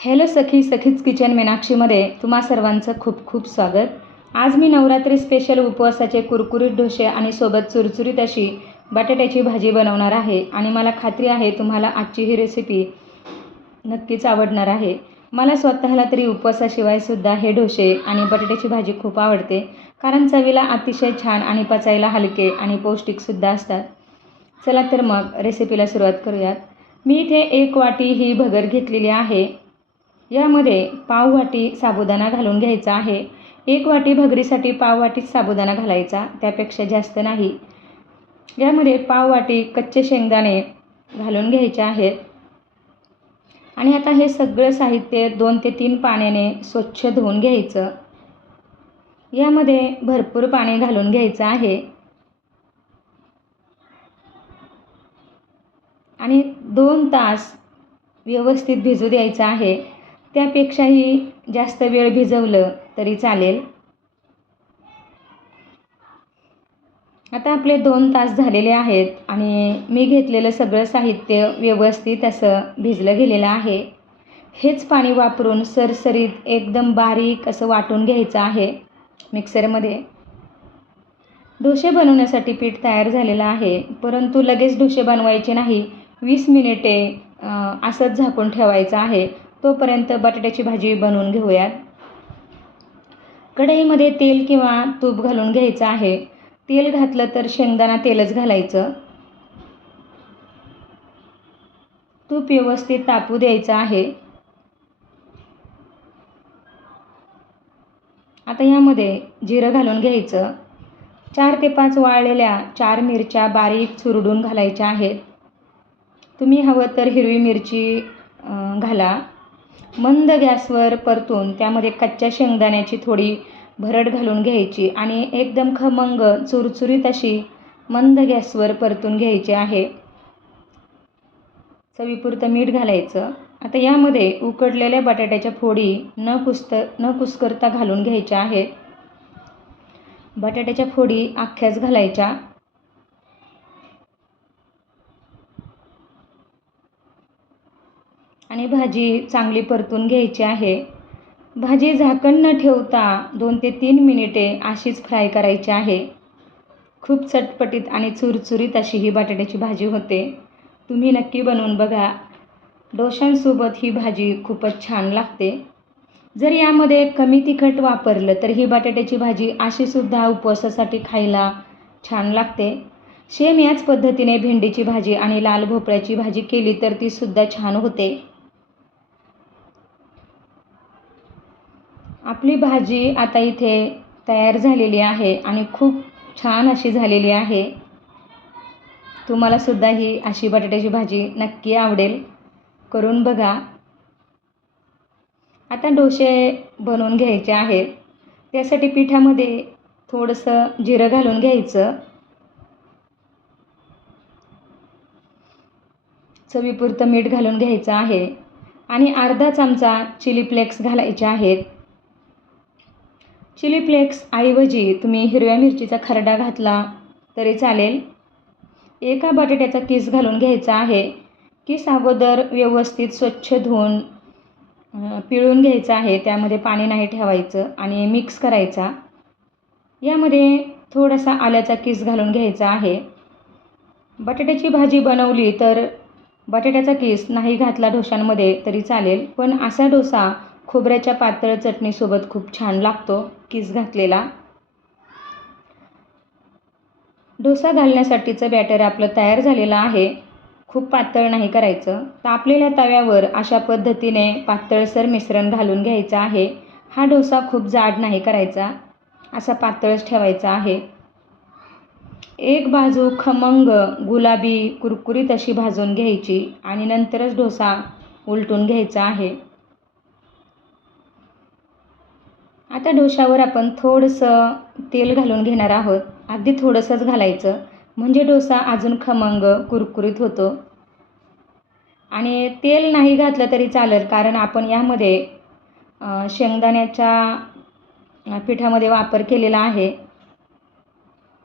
Hello सखी सखीच kitchen मीनाक्षीमध्ये तुम्हा सर्वांचं खूप खूप स्वागत. आज मी नवरात्री स्पेशल उपवासाचे कुरकुरीत ढोसे आणि सोबत चुरचुरीत अशी बटाट्याची भाजी बनवणार आहे आणि मला खात्री आहे तुम्हाला आजची ही रेसिपी नक्कीच आवडणार आहे. मला स्वतःला तरी उपवासाशिवायसुद्धा हे डोसे आणि बटाट्याची भाजी खूप आवडते कारण चवीला अतिशय छान आणि पचायला हलके आणि पौष्टिकसुद्धा असतात. चला तर मग रेसिपीला सुरुवात करूयात. मी इथे एक वाटी ही भगर घेतलेली आहे. यामध्ये पाव वाटी साबुदाणा घालून घ्यायचा आहे. एक वाटी भगरीसाठी पाववाटीच साबुदाणा घालायचा त्यापेक्षा जास्त नाही. यामध्ये पाव वाटी कच्चे शेंगदाणे घालून घ्यायचे आहेत. आणि आता हे सगळं साहित्य दोन ते तीन पाण्याने स्वच्छ धुवून घ्यायचं. यामध्ये भरपूर पाणी घालून घ्यायचं आहे. आणि दोन तास व्यवस्थित भिजू द्यायचं आहे. त्यापेक्षाही जास्त वेळ भिजवलं तरी चालेल. आता आपले दोन तास झालेले आहेत आणि मी घेतलेलं सगळं साहित्य व्यवस्थित असं भिजलं गेलेलं आहे. हेच पाणी वापरून सरसरीत एकदम बारीक असं वाटून घ्यायचं आहे मिक्सरमध्ये. डोसे बनवण्यासाठी पीठ तयार झालेलं आहे परंतु लगेच डोसे बनवायचे नाही. वीस मिनिटे असंच झाकून ठेवायचं आहे. तोपर्यंत बटाट्याची भाजी बनवून घेऊयात. कढईमध्ये तेल किंवा तूप घालून घ्यायचं आहे. तेल घातलं तर शेंगदाणा तेलच घालायचं. तूप व्यवस्थित तापू द्यायचं आहे. आता यामध्ये जिरं घालून घ्यायचं. चार ते पाच वाळलेल्या चार मिरच्या बारीक चुरडून घालायच्या आहेत. तुम्ही हवं तर हिरवी मिरची घाला. मंद गॅसवर परतून त्यामध्ये कच्च्या शेंगदाण्याची थोडी भरड घालून घ्यायची आणि एकदम खमंग चुरचुरीत अशी मंद गॅसवर परतून घ्यायची आहे. चवीपुरतं मीठ घालायचं. आता यामध्ये उकडलेल्या बटाट्याच्या फोडी न कुसत न कुस्करता घालून घ्यायच्या आहेत. बटाट्याच्या फोडी अख्ख्याच घालायच्या. आणि भाजी चांगली परतून घ्यायची आहे. भाजी झाकण न ठेवता दोन ते तीन मिनिटे अशीच फ्राय करायची आहे. खूप चटपटीत आणि चुरचुरीत अशी ही बटाट्याची भाजी होते. तुम्ही नक्की बनवून बघा. डोशांसोबत ही भाजी खूपच छान लागते. जर यामध्ये कमी तिखट वापरलं तर ही बटाट्याची भाजी अशीसुद्धा उपवासासाठी खायला छान लागते. सेम याच पद्धतीने भेंडीची भाजी आणि लाल भोपळ्याची भाजी केली तर तीसुद्धा छान होते. आपली भाजी आता इथे तयार झालेली आहे आणि खूप छान अशी झालेली आहे. तुम्हालासुद्धा ही अशी बटाट्याची भाजी नक्की आवडेल. करून बघा. आता डोसे बनवून घ्यायचे आहेत. त्यासाठी पिठामध्ये थोडंसं जिरं घालून घ्यायचं. चवीपुरतं मीठ घालून घ्यायचं आहे. आणि अर्धा चमचा चिली फ्लेक्स घालायचे आहेत. चिली फ्लेक्स ऐवजी तुम्ही हिरव्या मिरचीचा खरडा घातला तरी चालेल. एका बटाट्याचा किस घालून घ्यायचा आहे. किस अगोदर व्यवस्थित स्वच्छ धुवून पिळून घ्यायचं आहे. त्यामध्ये पाणी नाही ठेवायचं आणि मिक्स करायचा. यामध्ये थोडासा आल्याचा किस घालून घ्यायचा आहे. बटाट्याची भाजी बनवली तर बटाट्याचा किस नाही घातला डोशांमध्ये तरी चालेल. पण असा डोसा खोबऱ्याच्या पातळ चटणीसोबत खूप छान लागतो किस घातलेला. डोसा घालण्यासाठीचं बॅटर आपलं तयार झालेलं आहे. खूप पातळ नाही करायचं. तापलेल्या तव्यावर अशा पद्धतीने पातळसर मिश्रण घालून घ्यायचं आहे. हा डोसा खूप जाड नाही करायचा. असा पातळच ठेवायचा आहे. एक बाजू खमंग गुलाबी कुरकुरीत अशी भाजून घ्यायची आणि नंतरच डोसा उलटून घ्यायचा आहे. आता डोशावर आपण थोडंसं तेल घालून घेणार आहोत. अगदी थोडंसंच घालायचं. म्हणजे डोसा अजून खमंग कुरकुरीत होतो. आणि तेल नाही घातलं तरी चालेल कारण आपण यामध्ये शेंगदाण्याच्या पिठामध्ये वापर केलेला आहे.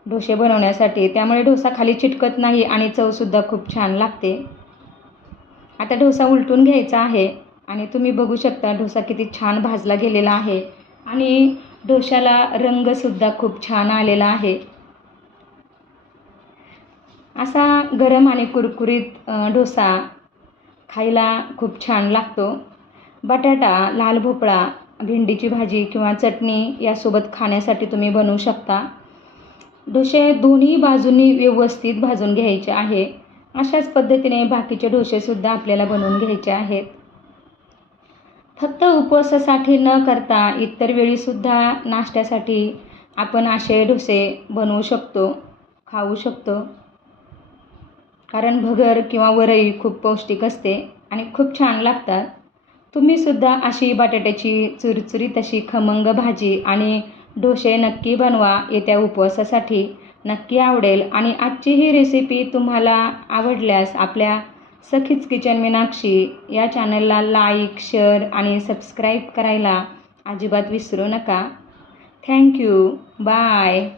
डोसे बनवण्यासाठी. त्यामुळे डोसा खाली चिटकत नाही आणि चवसुद्धा खूप छान लागते. आता डोसा उलटून घ्यायचा आहे. आणि तुम्ही बघू शकता डोसा किती छान भाजला गेलेला आहे. आणि डोशाला रंगसुद्धा खूप छान आलेला आहे. असा गरम आणि कुरकुरीत डोसा खायला खूप छान लागतो. बटाटा लाल भोपळा भेंडीची भाजी किंवा चटणी यासोबत खाण्यासाठी तुम्ही बनवू शकता. डोसे दोन्ही बाजूंनी व्यवस्थित भाजून घ्यायचे आहे. अशाच पद्धतीने बाकीचे डोसेसुद्धा आपल्याला बनवून घ्यायचे आहेत. फक्त उपवासासाठी न करता इतर वेळीसुद्धा नाश्त्यासाठी आपण असे डोसे बनवू शकतो खाऊ शकतो. कारण भगर किंवा वरई खूप पौष्टिक असते आणि खूप छान लागतात. तुम्हीसुद्धा अशी बटाट्याची चुरचुरीत अशी खमंग भाजी आणि डोसे नक्की बनवा येत्या उपवासासाठी. नक्की आवडेल आणि आजची ही रेसिपी तुम्हाला आवडल्यास आपल्या सखीच किचन मीनाक्षी या चॅनलला लाईक शेअर आणि सबस्क्राईब करायला अजिबात विसरू नका. Thank you bye